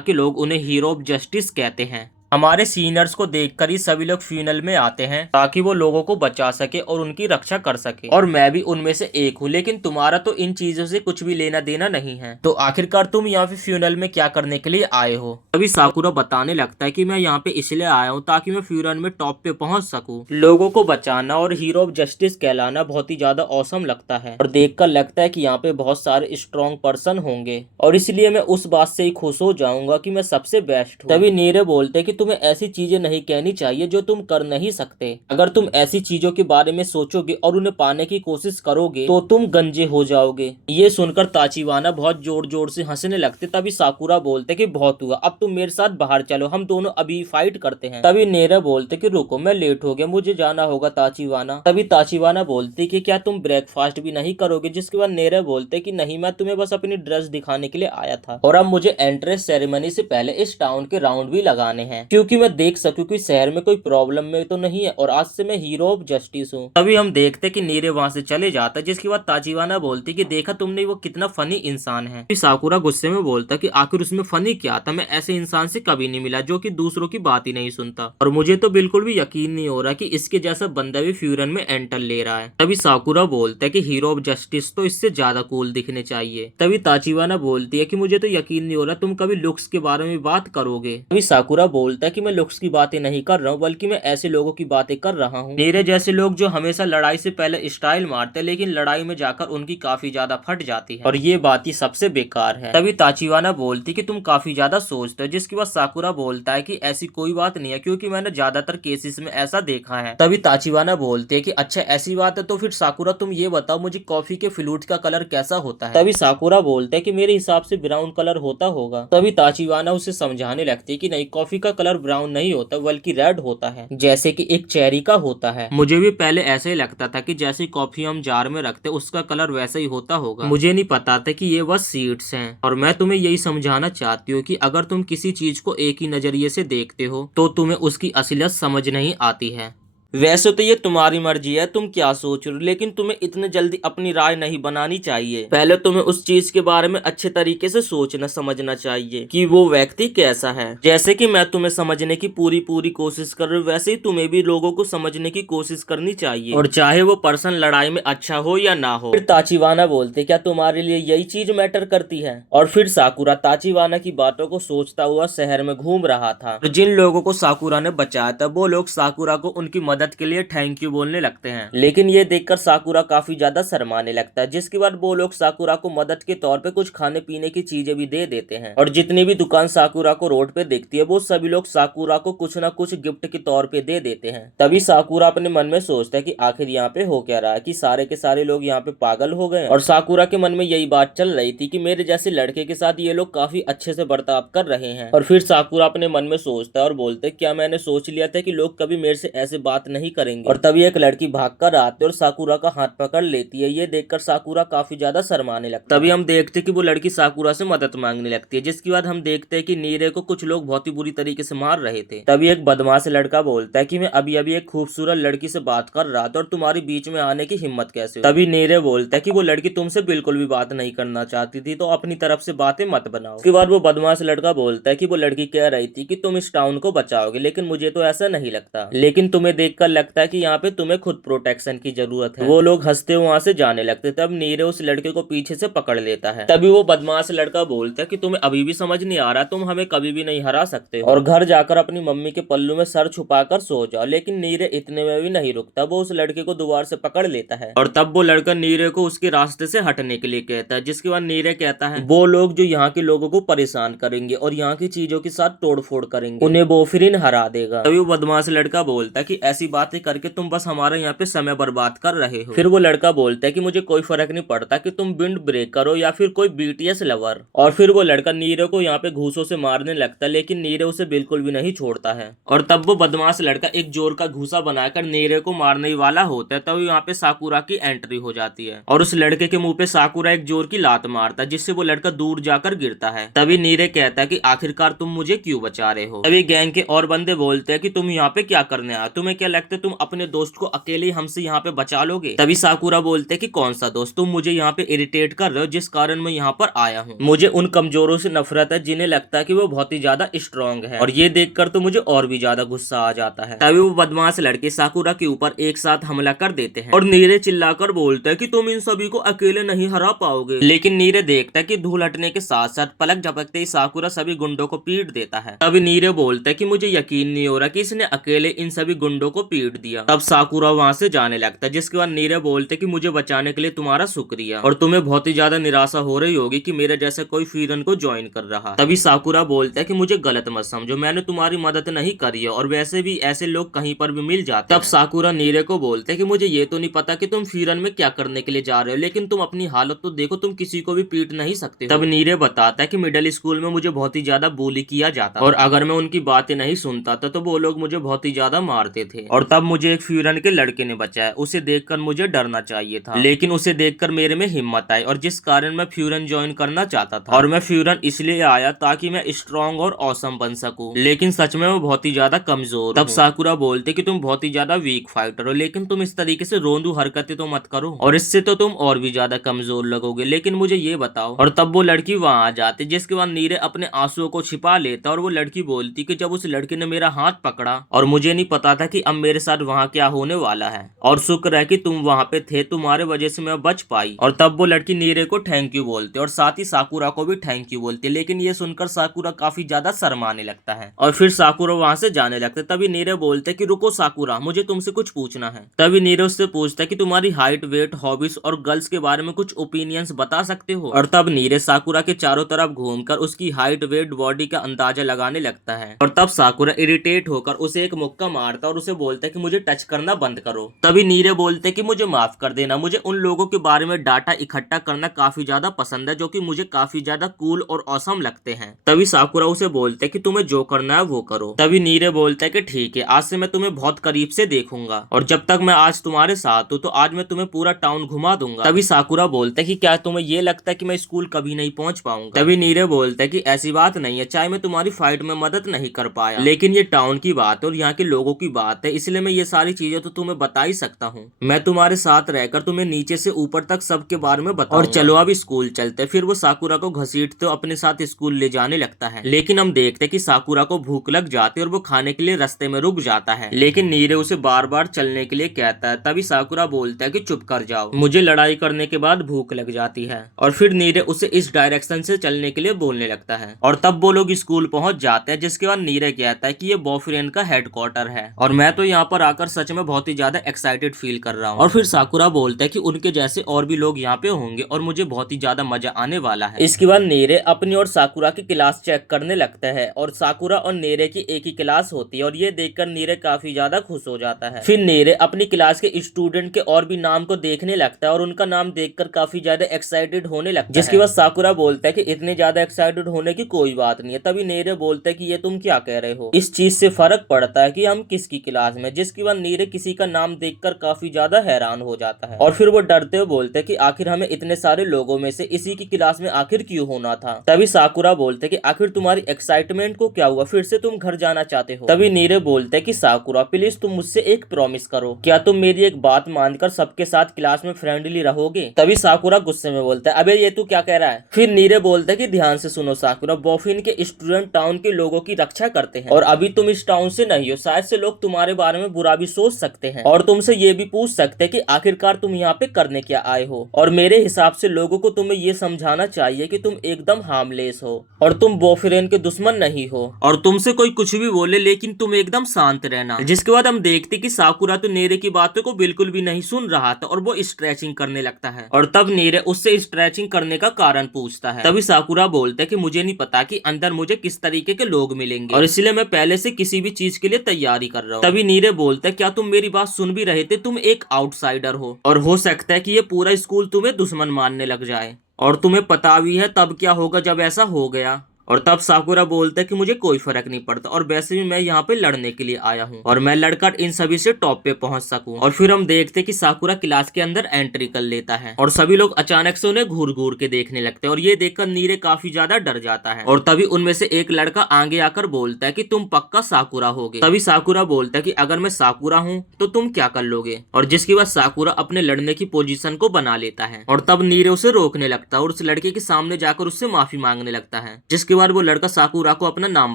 के लोग उन्हें हीरो ऑफ जस्टिस कहते हैं। हमारे सीनियर्स को देखकर ही सभी लोग फ्यूनल में आते हैं ताकि वो लोगों को बचा सके और उनकी रक्षा कर सके, और मैं भी उनमें से एक हूँ। लेकिन तुम्हारा तो इन चीजों से कुछ भी लेना देना नहीं है, तो आखिरकार तुम यहाँ पे फ्यूनल में क्या करने के लिए आए हो? तभी साकुरा बताने लगता है कि मैं यहाँ पे इसलिए आया हूँ ताकि मैं फ्यूनल में टॉप पे पहुंच सकूँ। लोगों को बचाना और हीरो ऑफ जस्टिस कहलाना बहुत ही ज्यादा औसम लगता है और देखकर लगता है कि यहाँ पे बहुत सारे स्ट्रॉन्ग पर्सन होंगे, और इसलिए मैं उस बात से ही खुश हो जाऊंगा कि मैं सबसे बेस्ट हूँ। तभी नीरे बोलते कि तुम्हें ऐसी चीजें नहीं कहनी चाहिए जो तुम कर नहीं सकते। अगर तुम ऐसी चीजों के बारे में सोचोगे और उन्हें पाने की कोशिश करोगे तो तुम गंजे हो जाओगे। ये सुनकर ताचिवाना बहुत जोर जोर से हंसने लगते। तभी साकुरा बोलते कि बहुत हुआ, अब तुम मेरे साथ बाहर चलो, हम दोनों अभी फाइट करते हैं। तभी नेरा बोलते कि रुको, मैं लेट हो गया, मुझे जाना होगा ताचिवाना। तभी ताचिवाना बोलती कि क्या तुम ब्रेकफास्ट भी नहीं करोगे? जिसके बाद नेरा बोलते कि नहीं, मैं तुम्हें बस अपनी ड्रेस दिखाने के लिए आया था और अब मुझे एंट्रेंस सेरेमनी से पहले इस टाउन के राउंड भी लगाने हैं, क्योंकि मैं देख सकूं कि शहर में कोई प्रॉब्लम में तो नहीं है और आज से मैं हीरो ऑफ जस्टिस हूँ। तभी हम देखते कि नीरे वहां से चले जाता, जिसके बाद ताचिवाना बोलती कि देखा तुमने, वो कितना फनी इंसान है। साकुरा गुस्से में बोलता कि आखिर उसमें फनी क्या था, मैं ऐसे इंसान से कभी नहीं मिला जो कि दूसरों की बात ही नहीं सुनता, और मुझे तो बिल्कुल भी यकीन नहीं हो रहा कि इसके जैसा बंदा भी फ्यूरन में एंटर ले रहा है। तभी साकुरा बोलता है कि हीरो ऑफ जस्टिस तो इससे ज्यादा कूल दिखने चाहिए। तभी ताचिवाना बोलती है कि मुझे तो यकीन नहीं हो रहा तुम कभी लुक्स के बारे में बात करोगे। तभी साकुरा बोलता है कि मैं लुक्स की बातें नहीं कर रहा हूँ, बल्कि मैं ऐसे लोगों की बातें कर रहा हूँ, मेरे जैसे लोग जो हमेशा लड़ाई से पहले स्टाइल मारते लेकिन लड़ाई में जाकर उनकी काफी ज्यादा फट जाती है, और ये बात ही सबसे बेकार है। तभी ताचिवाना बोलती कि तुम काफी ज्यादा सोचते हो, जिसके बाद साकुरा बोलता है कि ऐसी कोई बात नहीं है, क्योंकि मैंने ज्यादातर केसेस में ऐसा देखा है। तभी ताचिवाना बोलती है कि अच्छा ऐसी बात है, तो फिर साकुरा तुम ये बताओ मुझे कॉफी के फ्लूट का कलर कैसा होता है? तभी साकुरा बोलते है कि मेरे हिसाब से ब्राउन कलर होता होगा। तभी ताचिवाना उसे समझाने लगती है कि नहीं, कॉफी का कलर ब्राउन नहीं होता बल्कि रेड होता है, जैसे कि एक चेरी का होता है। मुझे भी पहले ऐसे ही लगता था कि जैसे कॉफी हम जार में रखते उसका कलर वैसा ही होता होगा, मुझे नहीं पता था कि ये बस सीड्स हैं। और मैं तुम्हें यही समझाना चाहती हूँ कि अगर तुम किसी चीज को एक ही नजरिए से देखते हो तो तुम्हें उसकी असलियत समझ नहीं आती है। वैसे तो ये तुम्हारी मर्जी है, तुम क्या सोच रहे हो, लेकिन तुम्हें इतने जल्दी अपनी राय नहीं बनानी चाहिए। पहले तुम्हें उस चीज के बारे में अच्छे तरीके से सोचना समझना चाहिए कि वो व्यक्ति कैसा है। जैसे कि मैं तुम्हें समझने की पूरी कोशिश कर रही हूँ, वैसे ही तुम्हें भी लोगों को समझने की कोशिश करनी चाहिए, और चाहे वो पर्सन लड़ाई में अच्छा हो या ना हो। फिर ताचिवाना बोलते क्या तुम्हारे लिए यही चीज मैटर करती है? और फिर साकुरा ताचिवाना की बातों को सोचता हुआ शहर में घूम रहा था। जिन लोगों को साकुरा ने बचाया था वो लोग साकुरा को उनकी मदद के लिए थैंक यू बोलने लगते हैं, लेकिन ये देखकर साकुरा काफी ज्यादा शर्माने लगता है। जिसके बाद वो लोग साकुरा को मदद के तौर पे कुछ खाने पीने की चीजें भी दे देते हैं, और जितनी भी दुकान साकुरा को रोड पे दिखती है वो सभी लोग साकुरा को कुछ ना कुछ गिफ्ट के तौर पे दे देते हैं। तभी साकुरा अपने मन में सोचता है कि आखिर यहाँ पे हो क्या रहा है, कि सारे के सारे लोग यहाँ पे पागल हो गए। और साकुरा के मन में यही बात चल रही थी कि मेरे जैसे लड़के के साथ ये लोग काफी अच्छे से बर्ताव कर रहे हैं। और फिर साकुरा अपने मन में सोचता है और बोलते क्या मैंने सोच लिया था कि लोग कभी मेरे से ऐसे बात नहीं करेंगे। और तभी एक लड़की भागकर आती है और साकुरा का हाथ पकड़ लेती है। ये देखकर साकुरा काफी ज्यादा शर्माने लगता है। तभी हम देखते कि वो लड़की साकुरा से मदद मांगने लगती है, जिसके बाद हम देखते हैं कि नीरे को कुछ लोग बहुत ही बुरी तरीके से मार रहे थे। तभी एक बदमाश लड़का बोलता है कि मैं अभी अभी एक खूबसूरत लड़की से बात कर रहा था और तुम्हारी बीच में आने की हिम्मत कैसे हुई? तभी नीरे बोलता है कि वो लड़की तुमसे बिल्कुल भी बात नहीं करना चाहती थी, तो अपनी तरफ से बातें मत बनाओ। उसके बाद वो बदमाश लड़का बोलता है कि वो लड़की कह रही थी कि तुम इस टाउन को बचाओगे, लेकिन मुझे तो ऐसा नहीं लगता, लेकिन तुम्हें देखकर लगता है कि यहाँ पे तुम्हें खुद प्रोटेक्शन की जरूरत है। वो लोग हंसते वहां से जाने लगते। तब नीरे उस लड़के को पीछे से पकड़ लेता है। तभी वो बदमाश लड़का बोलता है कि तुम्हें अभी भी समझ नहीं आ रहा, तुम हमें कभी भी नहीं हरा सकते हो, और घर जाकर अपनी मम्मी के पल्लू में सर छुपाकर सो जाओ। लेकिन नीरे इतने में भी नहीं रुकता, वो उस लड़के को दोबारा से पकड़ लेता है, और तब वो लड़का नीरे को उसके रास्ते से हटने के लिए कहता है। जिसके बाद नीरे कहता है वो लोग जो यहाँ के लोगों को परेशान करेंगे और यहाँ की चीजों के साथ तोड़ फोड़ करेंगे, उन्हें वो फिर हरा देगा। तभी वो बदमाश लड़का बोलता है कि ऐसी बातें करके तुम बस हमारा यहाँ पे समय बर्बाद कर रहे हो। फिर वो लड़का बोलता है कि मुझे कोई फर्क नहीं पड़ता कि तुम विंड ब्रेकर हो या फिर कोई बीटीएस लवर। और फिर वो लड़का नीरे को यहाँ पे घूसों से मारने लगता है, लेकिन नीरे उसे बिल्कुल भी नहीं छोड़ता है। और तब वो बदमाश लड़का एक जोर का घूसा बनाकर नीरे को मारने वाला होता है, तब यहाँ पे साकुरा की एंट्री हो जाती है और उस लड़के के मुंह पे साकुरा एक जोर की लात मारता है, जिससे वो लड़का दूर जाकर गिरता है। तभी नीरे कहता है कि आखिरकार तुम मुझे क्यों बचा रहे हो। तभी गैंग के और बंदे बोलते हैं कि तुम यहाँ पे क्या करने आए, तुम्हें क्या लगता है तुम अपने दोस्त को अकेले हमसे यहाँ पे बचा लोगे। तभी साकुरा बोलते हैं कि कौन सा दोस्त, तुम मुझे यहाँ पे इरिटेट कर रहे हो, जिस कारण मैं यहाँ पर आया हूँ। मुझे उन कमजोरों से नफरत है जिन्हें लगता है कि वो बहुत ही ज्यादा स्ट्रॉन्ग है, और ये देखकर तो मुझे और भी ज्यादा गुस्सा आ जाता है। तभी वो बदमाश लड़के साकुरा के ऊपर एक साथ हमला कर देते हैं और नीरे चिल्लाकर बोलता है कि तुम इन सभी को अकेले नहीं हरा पाओगे। लेकिन नीरे देखता है कि धूल हटने के साथ साथ पलक झपकते ही साकुरा सभी गुंडों को पीट देता है। तभी नीरे बोलता है कि मुझे यकीन नहीं हो रहा कि इसने अकेले इन सभी गुंडों को पीट दिया। तब साकुरा वहां से जाने लगता है, जिसके बाद नीरे बोलते कि मुझे बचाने के लिए तुम्हारा शुक्रिया, और तुम्हें बहुत ही ज्यादा निराशा हो रही होगी कि मेरे जैसा कोई फ्रीरन को ज्वाइन कर रहा। तभी साकुरा बोलता है कि मुझे गलत मत समझो, मैंने तुम्हारी मदद नहीं करी है और वैसे भी ऐसे लोग कहीं पर भी मिल जाते हैं। तब साकुरा नीरे को बोलते है कि मुझे ये तो नहीं पता कि तुम फ्रीरन में क्या करने के लिए जा रहे हो, लेकिन तुम अपनी हालत तो देखो, तुम किसी को भी पीट नहीं सकते। तब नीरे बताता है कि मिडिल स्कूल में मुझे बहुत ही ज्यादा बुली किया जाता और अगर मैं उनकी बातें नहीं सुनता था तो वो लोग मुझे बहुत ही ज्यादा मारते थे, और तब मुझे एक फ्यूरन के लड़के ने बचाया। उसे देखकर मुझे डरना चाहिए था, लेकिन उसे देखकर मेरे में हिम्मत आई, और जिस कारण मैं फ्यूरन ज्वाइन करना चाहता था। और मैं फ्यूरन इसलिए आया ताकि मैं स्ट्रॉन्ग और ऑसम बन सकूं, लेकिन सच में मैं बहुत ही ज्यादा कमजोर। तब साकुरा बोलते कि तुम बहुत ही ज्यादा वीक फाइटर हो, लेकिन तुम इस तरीके से रोंदू हरकतें तो मत करो, और इससे तो तुम और भी ज्यादा कमजोर लगोगे, लेकिन मुझे ये बताओ। और तब वो लड़की वहां आ जाती, जिसके बाद नीरे अपने आंसुओं को छिपा लेता, और वो लड़की बोलती कि जब उस लड़के ने मेरा हाथ पकड़ा और मुझे नहीं पता था कि अब मेरे साथ वहाँ क्या होने वाला है, और शुक्र है कि तुम वहाँ पे थे, तुम्हारे वजह से मैं बच पाई। और तब वो लड़की नीरे को थैंक यू बोलती और साथ ही साकुरा को भी थैंक यू बोलती, लेकिन ये सुनकर साकुरा काफी ज्यादा शर्माने लगता है और फिर साकुरा वहाँ से जाने लगता है। तभी नीरे बोलते कि रुको साकुरा, मुझे तुमसे कुछ पूछना है। तभी नीरे उससे पूछता है कि तुम्हारी हाइट, वेट, हॉबीज और गर्ल्स के बारे में कुछ ओपिनियंस बता सकते हो। और तब नीरे साकुरा के चारों तरफ घूमकर उसकी हाइट, वेट, बॉडी का अंदाजा लगाने लगता है, और तब साकुरा इरिटेट होकर उसे एक मुक्का मारता और उसे बोलता है कि मुझे टच करना बंद करो। तभी नीरे बोलते कि मुझे माफ कर देना, मुझे उन लोगों के बारे में डाटा इकट्ठा करना काफी ज्यादा पसंद है जो कि मुझे काफी ज्यादा कूल और ऑसम लगते हैं। तभी साकुरा उसे बोलते कि तुम्हें जो करना है वो करो। तभी नीरे बोलता है कि ठीक है, आज से मैं तुम्हें बहुत करीब से देखूंगा, और जब तक मैं आज तुम्हारे साथ हूँ तो आज मैं तुम्हें पूरा टाउन घुमा दूंगा। तभी साकुरा बोलता है कि क्या तुम्हें ये लगता है कि मैं स्कूल कभी नहीं पहुंच पाऊंगा। तभी नीरे बोलता है कि ऐसी बात नहीं है, चाहे मैं तुम्हारी फाइट में मदद नहीं कर पाया, लेकिन ये टाउन की बात है और यहाँ के लोगों की बात है, इसलिए मैं ये सारी चीजें तो तुम्हें बता ही सकता हूँ। मैं तुम्हारे साथ रहकर तुम्हें नीचे से ऊपर तक सबके बारे में बताऊंगा। और चलो अब स्कूल चलते। फिर वो साकुरा को घसीटते अपने साथ स्कूल ले जाने लगता है, लेकिन हम देखते कि साकुरा को भूख लग जाती है और वो खाने के लिए रास्ते में रुक जाता है, लेकिन नीरे उसे बार बार चलने के लिए कहता है। तभी साकुरा बोलता है कि चुप कर जाओ, मुझे लड़ाई करने के बाद भूख लग जाती है, और फिर नीरे उसे इस डायरेक्शन से चलने के लिए बोलने लगता है। और तब वो लोग स्कूल पहुंच जाते हैं, जिसके बाद नीरे कहता है कि ये बॉयफ्रेंड का हेडक्वार्टर है और मैं तो यहाँ पर आकर सच में बहुत ही ज्यादा एक्साइटेड फील कर रहा हूँ। और फिर साकुरा बोलता है कि उनके जैसे और भी लोग यहाँ पे होंगे और मुझे बहुत ही ज्यादा मजा आने वाला है। इसके बाद नीरे अपनी और साकुरा की क्लास चेक करने लगता है, और साकुरा और नीरे की एक ही क्लास होती है, और ये देखकर नीरे काफी ज्यादा खुश हो जाता है। फिर नीरे अपनी क्लास के स्टूडेंट के और भी नाम को देखने लगता है और उनका नाम देखकर काफी ज्यादा एक्साइटेड होने लगता है, जिसके बाद साकुरा बोलता है कि इतने ज्यादा एक्साइटेड होने की कोई बात नहीं है। तभी नीरे बोलता है कि ये तुम क्या कह रहे हो, इस चीज से फर्क पड़ता है कि हम किसकी क्लास में। जिसके बाद नीरे किसी का नाम देखकर काफी ज्यादा हैरान हो जाता है, और फिर वो डरते हुए बोलते हैं कि आखिर हमें इतने सारे लोगों में से इसी की क्लास में आखिर क्यों होना था। तभी साकुरा बोलते कि आखिर तुम्हारी एक्साइटमेंट को क्या हुआ, फिर से तुम घर जाना चाहते हो। तभी नीरे बोलते कि साकुरा प्लीज तुम मुझसे एक प्रॉमिस करो, क्या तुम मेरी एक बात मानकर सबके साथ क्लास में फ्रेंडली रहोगे। तभी साकुरा गुस्से में बोलता है अबे ये तू क्या कह रहा है। फिर नीरे बोलता है कि ध्यान से सुनो साकुरा, बॉफिन के स्टूडेंट टाउन के लोगों की रक्षा करते हैं और अभी तुम इस टाउन से नहीं हो, शायद से लोग तुम्हारे बारे में बुरा भी सोच सकते हैं और तुमसे ये भी पूछ सकते हैं कि आखिरकार तुम यहाँ पे करने क्या आए हो। और मेरे हिसाब से लोगों को तुम्हें ये समझाना चाहिए कि तुम एकदम हार्मलेस हो और तुम बॉयफ्रेंड के दुश्मन नहीं हो, और तुमसे कोई कुछ भी बोले लेकिन तुम एकदम शांत रहना। जिसके बाद हम देखते कि साकुरा तो नीरे की बातों को बिल्कुल भी नहीं सुन रहा था और वो स्ट्रेचिंग करने लगता है, और तब नीरे उससे स्ट्रेचिंग करने का कारण पूछता है। तभी साकुरा बोलता है कि मुझे नहीं पता कि अंदर मुझे किस तरीके के लोग मिलेंगे और इसलिए मैं पहले से किसी भी चीज के लिए तैयारी कर रहा हूँ। तभी नीरे नीरे बोलता है क्या तुम मेरी बात सुन भी रहे थे, तुम एक आउटसाइडर हो और हो सकता है कि ये पूरा स्कूल तुम्हें दुश्मन मानने लग जाए और तुम्हें पता भी है तब क्या होगा जब ऐसा हो गया। और तब साकुरा बोलता है कि मुझे कोई फर्क नहीं पड़ता और वैसे भी मैं यहाँ पे लड़ने के लिए आया हूँ और मैं लड़कर इन सभी से टॉप पे पहुंच सकूं। और फिर हम देखते हैं कि साकुरा क्लास के अंदर एंट्री कर लेता है और सभी लोग अचानक से उन्हें घूर घूर के देखने लगते हैं और ये देखकर नीरे काफी ज्यादा डर जाता है। और तभी उनमें से एक लड़का आगे आकर बोलता है कि तुम पक्का साकुरा होगे। तभी साकुरा बोलता है कि अगर मैं साकुरा हूँ तो तुम क्या कर लोगे, और जिसके बाद साकुरा अपने लड़ने की पोजीशन को बना लेता है और तब नीरे उसे रोकने लगता है और उस लड़के के सामने जाकर उससे माफी मांगने लगता है। जिसके बाद वो लड़का साकुरा को अपना नाम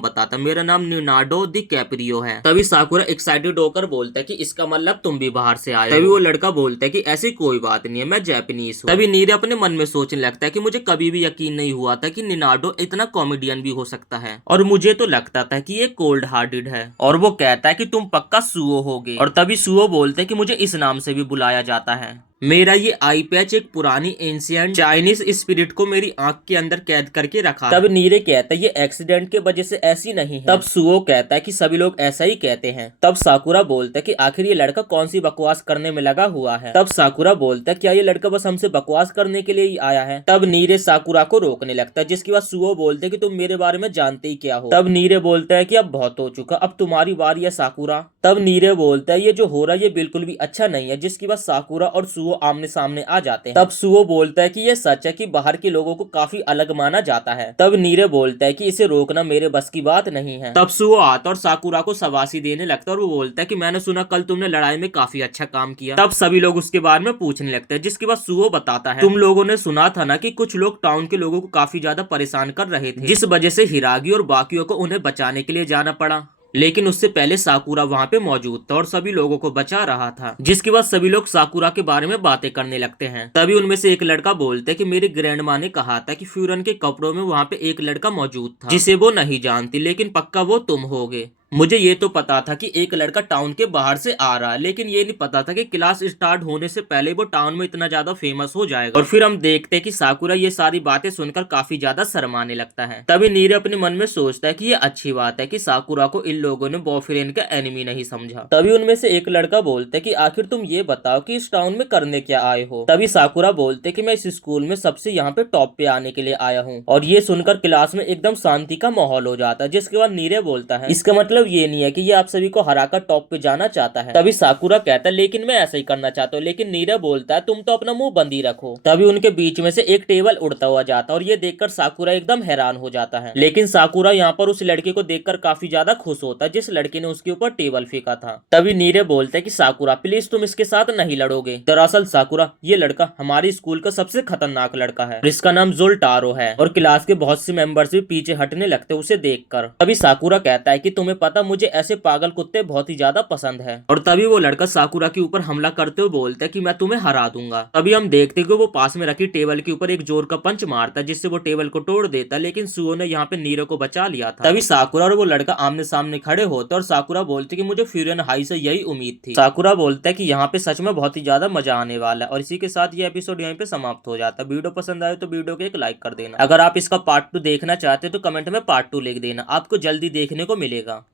बताता, मेरा नाम लियोनार्डो दी कैप्रियो है। तभी साकुरा एक्साइटेड होकर बोलता है कि इसका मतलब तुम भी बाहर से आए हो। तभी वो लड़का बोलता है कि ऐसी कोई बात नहीं है, मैं जापानीज हूँ। तभी नीरे अपने मन में सोचने लगता है कि मुझे कभी भी यकीन नहीं हुआ था कि लियोनार्डो इतना कॉमेडियन भी हो सकता है और मुझे तो लगता था कि ये कोल्ड हार्टेड है। और वो कहता है कि तुम पक्का सुओ होगे। और तभी सुओ बोलते हैं कि मुझे इस नाम से भी बुलाया जाता है। मेरा ये आई पैच एक पुरानी एंशिएंट चाइनीज स्पिरिट को मेरी आंख के अंदर कैद करके रखा। तब नीरे कहता है ये एक्सीडेंट के वजह से ऐसी नहीं है। तब सुओ कहता है कि सभी लोग ऐसा ही कहते हैं। तब साकुरा बोलता है कि आखिर ये लड़का कौन सी बकवास करने में लगा हुआ है। तब साकुरा बोलता है क्या ये लड़का बस हमसे बकवास करने के लिए ही आया है। तब नीरे साकुरा को रोकने लगता है, जिसके बाद सुओ बोलते है कि तुम मेरे बारे में जानते ही क्या हो। तब नीरे बोलता है कि अब बहुत हो चुका, अब तुम्हारी बारी है साकुरा। तब नीरे बोलता है ये जो हो रहा है ये बिल्कुल भी अच्छा नहीं है। जिसके बाद साकुरा और सुओ आमने सामने आ जाते हैं। तब सुओ बोलता है कि ये सच है कि बाहर के लोगों को काफी अलग माना जाता है। तब नीरे बोलता है कि इसे रोकना मेरे बस की बात नहीं है। तब सुओ आता और साकुरा को शाबाशी देने लगता है और वो बोलता है कि मैंने सुना कल तुमने लड़ाई में काफी अच्छा काम किया। तब सभी लोग उसके बारे में पूछने लगते हैं, जिसके बाद सुओ बताता है तुम लोगों ने सुना था ना कि कुछ लोग टाउन के लोगों को काफी ज्यादा परेशान कर रहे थे, जिस वजह से हिरागी और बाकियों को उन्हें बचाने के लिए जाना पड़ा। लेकिन उससे पहले साकुरा वहां पे मौजूद था और सभी लोगों को बचा रहा था। जिसके बाद सभी लोग साकुरा के बारे में बातें करने लगते हैं। तभी उनमें से एक लड़का बोलता है कि मेरी ग्रैंड माँ ने कहा था कि फ्यूरन के कपड़ों में वहां पे एक लड़का मौजूद था जिसे वो नहीं जानती, लेकिन पक्का वो तुम होगे। मुझे ये तो पता था कि एक लड़का टाउन के बाहर से आ रहा है, लेकिन ये नहीं पता था कि क्लास स्टार्ट होने से पहले वो टाउन में इतना ज्यादा फेमस हो जाएगा। और फिर हम देखते हैं कि साकुरा ये सारी बातें सुनकर काफी ज्यादा शर्माने लगता है। तभी नीरे अपने मन में सोचता है कि ये अच्छी बात है कि साकुरा को इन लोगों ने बॉयफ्रेंड का एनिमी नहीं समझा। तभी उनमें से एक लड़का बोलता है कि आखिर तुम ये बताओ कि इस टाउन में करने क्या आए हो। तभी साकुरा बोलते कि मैं इस स्कूल में सबसे यहाँ पे टॉप पे आने के लिए आया हूँ। और ये सुनकर क्लास में एकदम शांति का माहौल हो जाता है। जिसके बाद नीरे बोलता है इसका मतलब ये नहीं है कि ये आप सभी को हराकर टॉप पे जाना चाहता है। तभी साकुरा कहता है लेकिन मैं ऐसा ही करना चाहता हूँ। लेकिन नीरे बोलता है तुम तो अपना मुंह बंद ही रखो। तभी उनके बीच में से एक टेबल उड़ता हुआ जाता है और ये देखकर साकुरा एकदम हैरान हो जाता है। लेकिन साकुरा यहाँ पर उस लड़के को देखकर काफी ज्यादा खुश होता है जिस लड़के ने उसके ऊपर टेबल फेंका था। तभी नीरे बोलते है कि साकुरा प्लीज तुम इसके साथ नहीं लड़ोगे। दरअसल साकुरा ये लड़का हमारे स्कूल का सबसे खतरनाक लड़का है, इसका नाम जोल्टारो है। और क्लास के बहुत से मेंबर्स भी पीछे हटने लगते उसे देखकर। तभी साकुरा कहता है कि तुम्हें पता मुझे ऐसे पागल कुत्ते बहुत ही ज्यादा पसंद है। और तभी वो लड़का साकुरा के ऊपर हमला करते हुए बोलता है कि मैं तुम्हें हरा दूंगा। तभी हम देखते कि वो पास में रखी टेबल के ऊपर एक जोर का पंच मारता है जिससे वो टेबल को तोड़ देता है, लेकिन सुओ ने यहाँ पे नीरो को बचा लिया था। तभी साकुरा और वो लड़का आमने सामने खड़े होते और साकुरा बोलते कि मुझे फ्यूरियन हाई से यही उम्मीद थी। साकुरा बोलता है कि यहाँ पे सच में बहुत ही ज्यादा मजा आने वाला है। और इसी के साथ ये एपिसोड यहीं पे समाप्त हो जाता है। वीडियो पसंद आए तो वीडियो को एक लाइक कर देना। अगर आप इसका पार्ट 2 देखना चाहते हो तो कमेंट में पार्ट 2 लिख देना, आपको जल्दी देखने को मिलेगा।